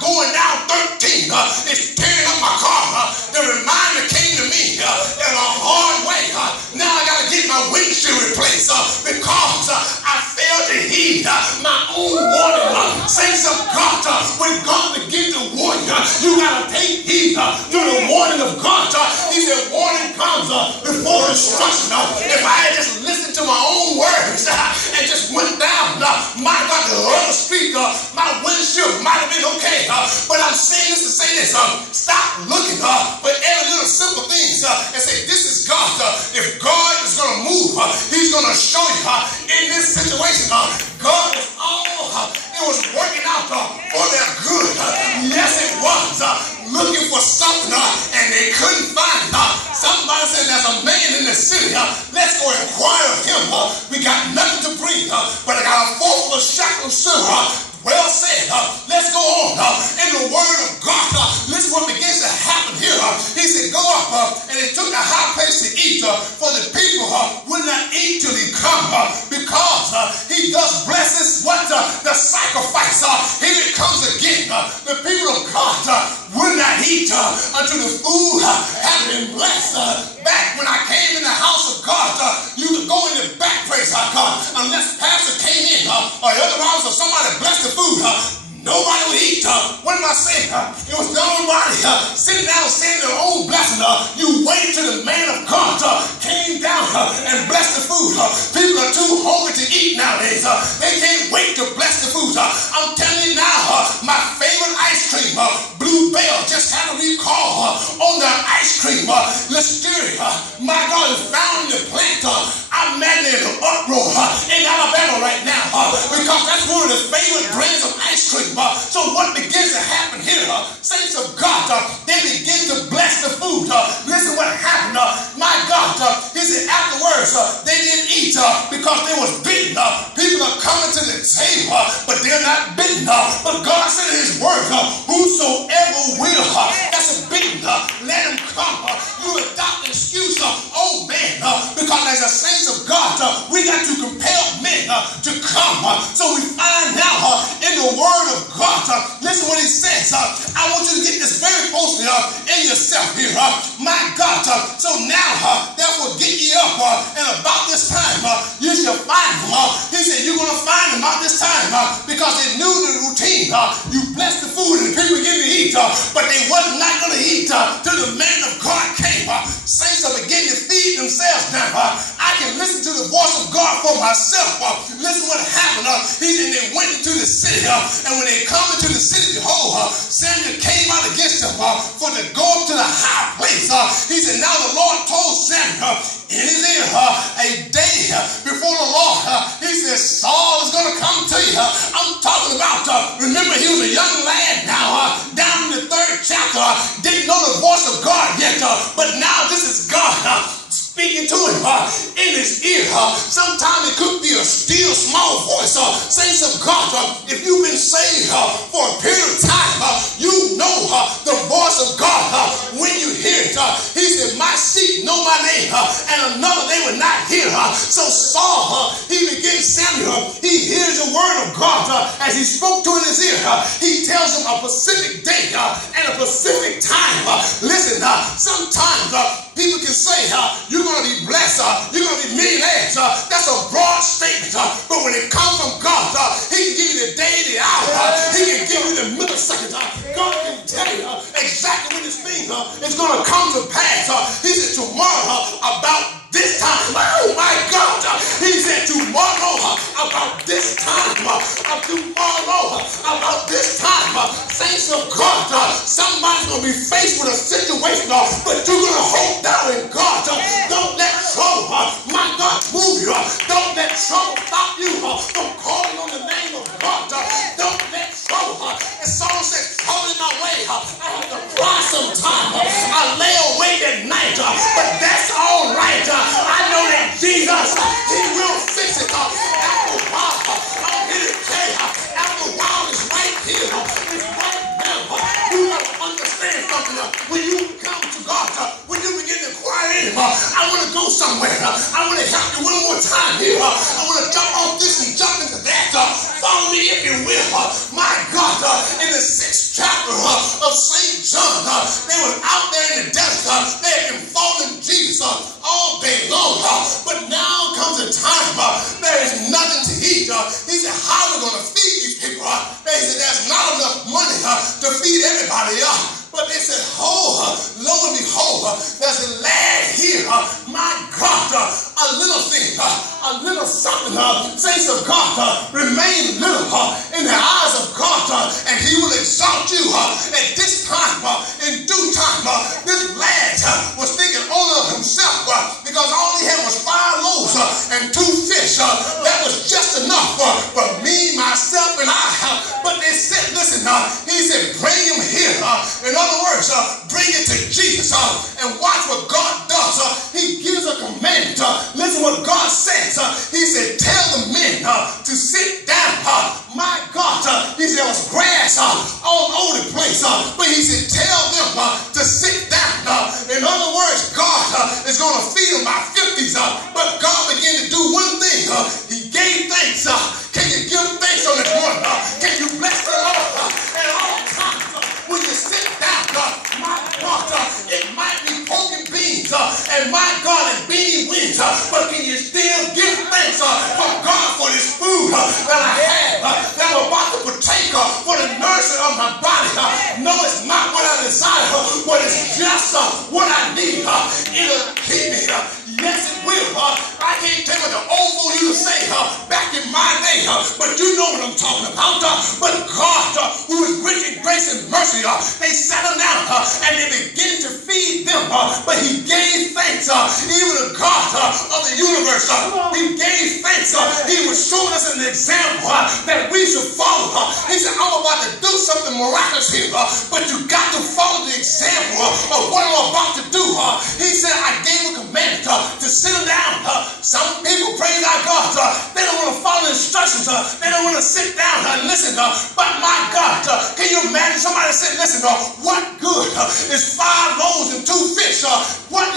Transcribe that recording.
going down 13, it's tearing up my car. The reminder came to me in a hard way. Now I got to get my windshield replaced because I failed to heed my own warning. Saints of God, when God begins to warn you, you got to take heed to the warning of God. He said warning comes before destruction. If I had just listened to my own words and just went down, my God, the other street, my windshield might have been okay. But I'm saying this to say this. Stop looking for every little simple things and say, this is God. If God is going to move, he's going to show you in this situation. God is it was working out for their good. Yes, it was. Looking for something and they couldn't find it. Somebody said there's a man in the city. Let's go inquire of him. We got nothing to bring, but I got a fork of shackles silver. Well said. Let's go on. In the word of God, listen what begins to happen here. He said, go up, and he took a high place to eat, for the people would not eat till he come, because he does blesses what the sacrifice. Here it comes again. The people of God would not eat until the food had been blessed. Back when I came in the house of God, you could go in the back place, unless pastor came in or otherwise or somebody blessed the food. Nobody would eat. What am I saying? It was nobody sitting down saying their own blessing. You waited till the man of God came down and blessed the food. People are too hungry to eat nowadays. They can't wait to bless the food. I'm telling you now, my favorite ice cream, Blue Bell, just had a recall on the ice cream. Listeria, my God, is found in the plant. I'm mad at an uproar in Alabama right now because that's one of the favorite brands of ice cream. So what begins to happen here, saints of God, they begin to bless the food. Listen what happened. My God, he said afterwards, they didn't eat because they was beaten. People are coming to the table, but they're not beaten. But God said in his word, whosoever will, that's a beaten, let him come. You adopt an excuse, oh man, because as a saints of God, we got to compel men to come. So we find now in the word of God, listen what he says. I want you to get this very closely in yourself here. My God, so now, therefore get ye up, and about this time, you shall find him. He said, you're going to find him about this time, because they knew the routine. You blessed the food and the people began to eat, but they was not going to eat till the man of God came. Saints are beginning to feed themselves now. I can listen to the voice of God for myself. Listen what happened. He said they went into the city, and when they come into the city, behold, Samuel came out against them for to go up to the high place. He said, now the Lord told Samuel in his ear a day before the Lord. He said, Saul is going to come to you. I'm talking about, remember he was a young lad now, down in the 3rd chapter, didn't know the voice of God yet, but now this is God speaking to him in his ear. Sometimes it could be a still small voice. Saints of God, if you've been saved for a period of time, you know the voice of God when you hear it. He said, my sheep know my name, and another they will not hear. So Saul, he begins Samuel. He hears the word of God as he spoke to in his ear. He tells him a specific day and a specific time. Listen, sometimes people can say, you're going to be blessed, you're going to be millionaires. That's a broad statement. But when it comes from God, he can give you the day, the hour. He can give you the milliseconds. God can tell you exactly when this thing is going to come to pass. He said tomorrow about this time. Oh my God. He said tomorrow about this time. Tomorrow about this time. Saints of God, somebody's going to be faced with a situation, but you're going to hope down in God. Don't let trouble, my God, move you. Don't let trouble stop you from calling on the name of God. Don't let trouble, as Saul said, trouble in my way. I have to cry sometimes. I lay awake at night, but that's all right. I know that Jesus, he will fix it. After a while, I'm here to tell you, after a while, it's right here. It's right now. You got to understand something. When you come to God, when you begin to cry in him, I want to go somewhere. I want to help you one more time here. I want to jump off this and jump into that. Follow me if you will. My God, in the 6th chapter, all day long. But now comes a time there is nothing to eat. He said, how are we going to feed these people? They said, there's not enough money to feed everybody. But they said, lo and behold, there's a lad here. My God, a little thing, a little something, saints of God, remain little in the eyes of God, and he will exalt you. At this time, in due time, this lad was thinking only of himself because all he had was 5 loaves and 2 fish. That was just enough for me, myself, and I. But they said, listen, he said, bring him here. In other words, bring it to Jesus and watch what God does. He gives a command. Listen what God says. He said, tell the men to sit down. My God, he said there was grass all over the place. But he said, tell them to sit down. In other words, God is going to feed them by 50s. But God began to do one thing. He gave thanks. Can you give thanks on this one? Can you bless the Lord at all times? When you sit down, my God, it might be pork and beans, and my God, and beanie wings, but can you still give thanks for God for this food that I have, that I'm about to partake for the nourishment of my body? No, it's not what I desire, but it's just what I need. It'll keep me. Yes, it will. I can't tell what the old folk used to say back in my day, but you know what I'm talking about. But God, who is rich in grace and mercy, they sat them down and they began to feed them. But he gave thanks, even the God of the universe. He gave thanks. He was showing us an example that we should follow. He said, I'm about to do something miraculous here, but you got to follow the example of what I'm about to do. He said, I gave a command to sit them down. Some people, praise our God, they don't want to follow instructions. They don't want to sit down and listen. But my God, can you imagine somebody saying, listen, what good is 5 loaves and 2 fish? What